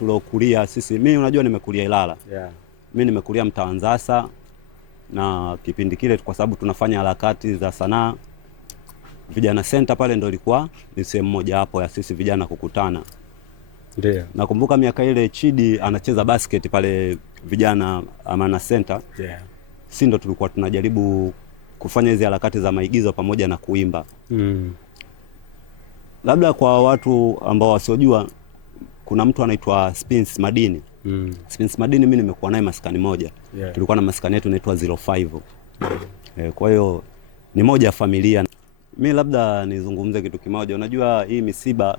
tulokulia sisi, mimi unajua nimekulia Ilala. Yeah. Mimi nimekulia mtaa Nzasa, na kipindi kile kwa sababu tunafanya harakati za sanaa, vijana center pale ndio ilikuwa ni sehemu moja hapo ya sisi vijana kukutana. Ndio. Nakumbuka miaka ile Chidi anacheza basket pale vijana Amana Center. Yeah. Sisi ndo tulikuwa tunajaribu kufanya hizo harakati za maigizo pamoja na kuimba. Labda kwa watu ambao wasiojua, kuna mtu anaitwa Spins Madini. Spins Madini mimi nimekuwa naye maskani moja. Yeah. Tulikuwa na maskani yetu inaitwa 05. Kwa hiyo ni moja ya familia. Mimi labda nizungumze kitu kimoja. Unajua hii misiba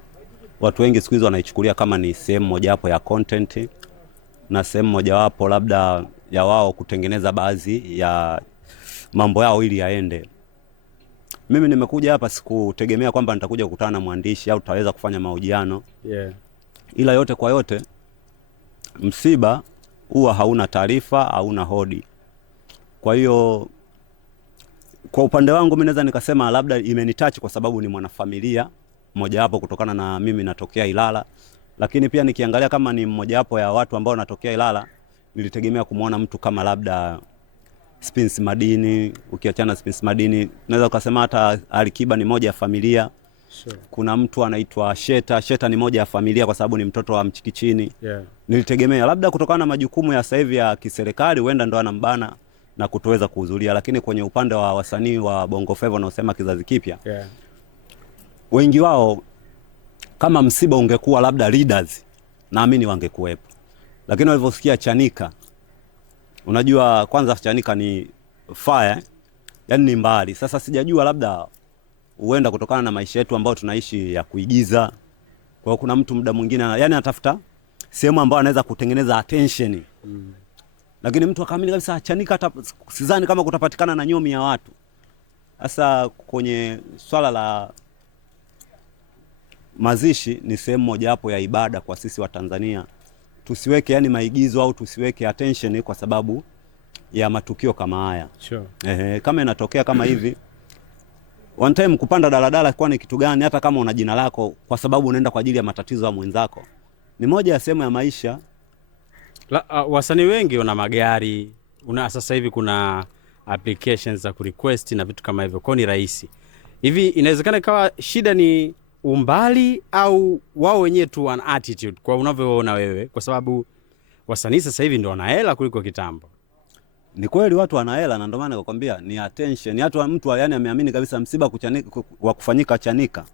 watu wengi siku hizo wanaichukulia kama ni sehemu mojawapo ya content na sehemu mojawapo labda ya wao kutengeneza baadhi ya mambo yao ili yaende. Mimi nimekuja hapa sikutegemea kwamba nitakuja kukutana na mwandishi au tutaweza kufanya mahojiano. Yeah. Ila yote kwa yote, msiba huwa hauna taarifa, hauna hodi. Kwa hiyo kwa upande wangu mimi naweza nikasema labda imenitouch kwa sababu ni mwanafamilia mmoja wapo kutokana na mimi natokea Ilala. Lakini pia nikiangalia kama ni mmoja wapo ya watu ambao natokea Ilala, nilitegemea kumuona mtu kama labda Spins Madini. Ukiachana Spins Madini, naweza kusema hata Alikiba ni moja ya familia. Sure. Kuna mtu anaitwa Sheta ni moja ya familia kwa sababu ni mtoto wa Mchikichini. Yeah. Nilitegemea labda kutokana na majukumu ya sasa hivi ya kiserikali huenda ndo anambana na kutoweza kuhudhuria, lakini kwenye upande wa wasanii wa Bongo Flava wanaosema kizazi kipya, yeah, wengi wao kama msiba ungekuwa labda leaders, naamini wangekuwepo. Lakini walivyosikia Chanika, unajua kwanza Chanika ni fire, yani ni mbali. Sasa sijajua labda huenda kutokana na maisha yetu ambao tunaishi ya kuigiza, kwa kuna mtu muda mwingine yani anatafuta sehemu ambayo anaweza kutengeneza attention. Lakini mtu akaamini kabisa Chanika sidhani kama kutapatikana na nyomi ya watu. Sasa kwenye swala la mazishi ni sehemu moja hapo ya ibada kwa sisi wa Tanzania. Tusiweke yani maigizo au tusiweke attention kwa sababu ya matukio kama haya. Sure. Kama inatokea kama hivi, one time kupanda daladala kwa ni kitu gani, hata kama una jina lako, kwa sababu unaenda kwa ajili ya matatizo ya mwenzako. Ni moja ya sehemu ya maisha. Wasanii wengi wana magari, sasa hivi kuna applications za kurequest na vitu kama hivyo, kwa ni rahisi. Hivi inawezekana ikawa shida ni umbali au wao wenyewe tu wana attitude kwa unavyoona wewe, kwa sababu wasanii sasa hivi ndio wana hela kuliko kitambo. Ni kweli watu wana hela, na ndio maana nakwambia ni attention. Hata mtu yani ameamini kabisa msiba wa kufanyika Chanika,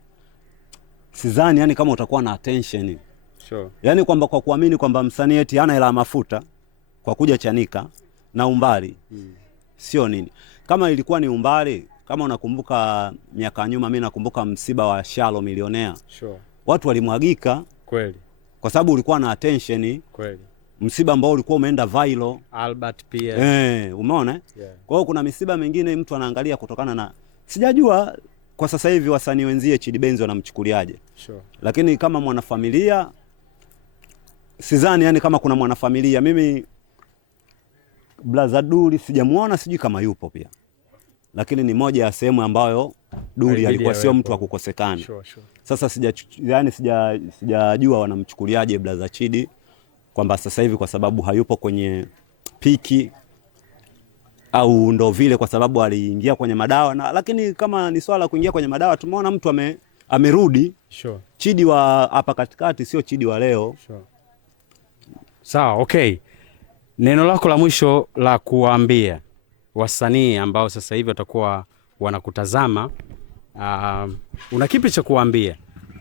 sidhani yani kama utakuwa na attention. Sure. Yani kwamba kwa kuamini kwamba msanii eti hana hela mafuta kwa kuja Chanika na umbali. Sio nini. Kama ilikuwa ni umbali, kama unakumbuka miaka nyuma, mimi nakumbuka msiba wa Shalo Millionaire. Sure. Watu walimwagika kweli, kwa sababu ulikuwa na attention. Kweli. Msiba ambao ulikuwa umeenda viral. Albert pia. Umeona? Yeah. Kwa hiyo kuna misiba mingine mtu anaangalia kutokana na, sijajua kwa sasa hivi wasanii wenzie Chidi Benz wanamchukuliaje. Sure. Lakini kama mwanafamilia sidhani yani kama kuna mwanafamilia. Mimi Blaza Duli sijamuona, sijui kama yupo pia. Lakini ni moja ya sehemu ambayo Duli alikuwa sio mtu wa kukosekana. Sure. Sasa sijajua wanamchukuliaje Blaza Chidi kwamba sasa hivi kwa sababu hayupo kwenye piki au ndo vile kwa sababu aliingia kwenye madawa lakini kama ni swala kuingia kwenye madawa, tumeona mtu amerudi. Sure. Chidi wa hapa katikati sio Chidi wa leo. Sure. Sawa, okay. Neno lako la mwisho la kuambia wasanii ambao sasa hivi watakuwa wanakutazama, una kipi cha kuambia?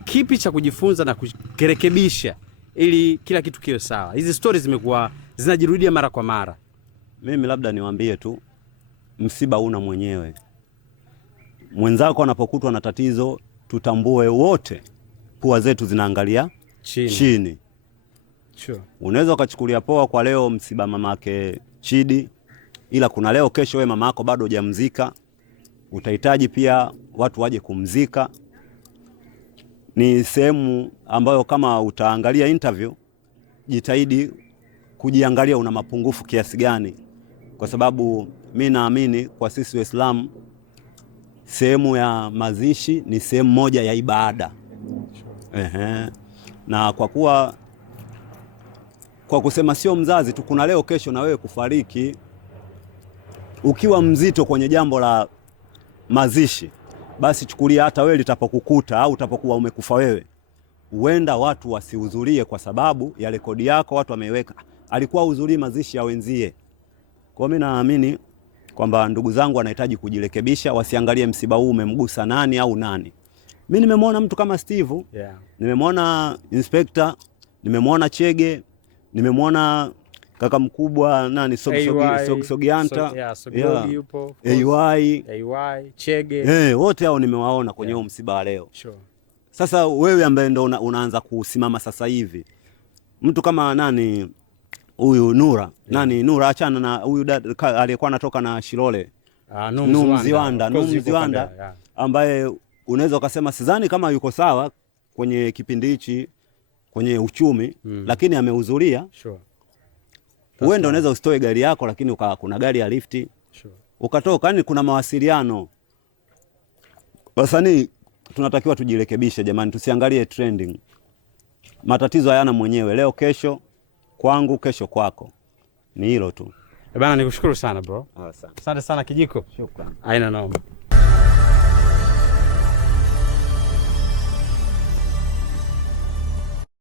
Kipi cha kujifunza na kurekebisha ili kila kitu kiwe sawa? Hizi stories zimekuwa zinajirudia mara kwa mara. Mimi labda niwaambie tu, msiba una mwenyewe. Mwenzako anapokutwa na tatizo, tutambue wote pua zetu zinaangalia chini. Sure. Unaweza ukachukulia poa kwa leo msiba mamake Chidi, ila kuna leo kesho wewe mama yako bado hujamzika, utahitaji pia watu waje kumzika. Ni sehemu ambayo kama utaangalia interview, jitahidi kujiangalia una mapungufu kiasi gani, kwa sababu mimi naamini kwa sisi Waislamu sehemu ya mazishi ni sehemu moja ya ibada. Na kwa kuwa kwa kusema sio mzazi tu, kuna leo kesho na wewe kufariki. Ukiwa mzito kwenye jambo la mazishi, basi chukulia hata wewe litapokukuta au utapokuwa umekufa wewe, huenda watu wasihudhurie kwa sababu ya rekodi yako watu wameiweka, alikuwa hudhurii mazishi ya wenzie. Kwa mimi naamini kwamba ndugu zangu wanahitaji kujirekebisha, wasiangalie msiba huu umemgusa nani au nani. Mimi nimemwona mtu kama Steve, nimemwona Inspector, nimemwona Chege, nimemwona kaka mkubwa nani Sogianta, AY, Chege, wote hao nimewaona kwenye huo msiba wa leo. Sure. Sasa wewe ambaye ndo unaanza kusimama sasa hivi, mtu kama nani huyu Nura, nani Nura, achana na huyu aliyekuwa anatoka na Shilole, Mziwanda, ambaye unaweza ukasema sidhani kama yuko sawa kwenye kipindi hichi kwenye uchumi, lakini amehudhuria. Sure. Wewe ndio unaweza usitoe gari yako, lakini kuna gari ya lifti. Sure. Ukatoka, yani kuna mawasiliano. Wasanii tunatakiwa tujirekebishe jamani, tusiangalie trending. Matatizo hayana mwenyewe, leo kesho kwangu, kesho kwako. Ni hilo tu. Bana, nikushukuru sana bro. Asante. Asante sana Kijiko. Shukrani. Haina noma.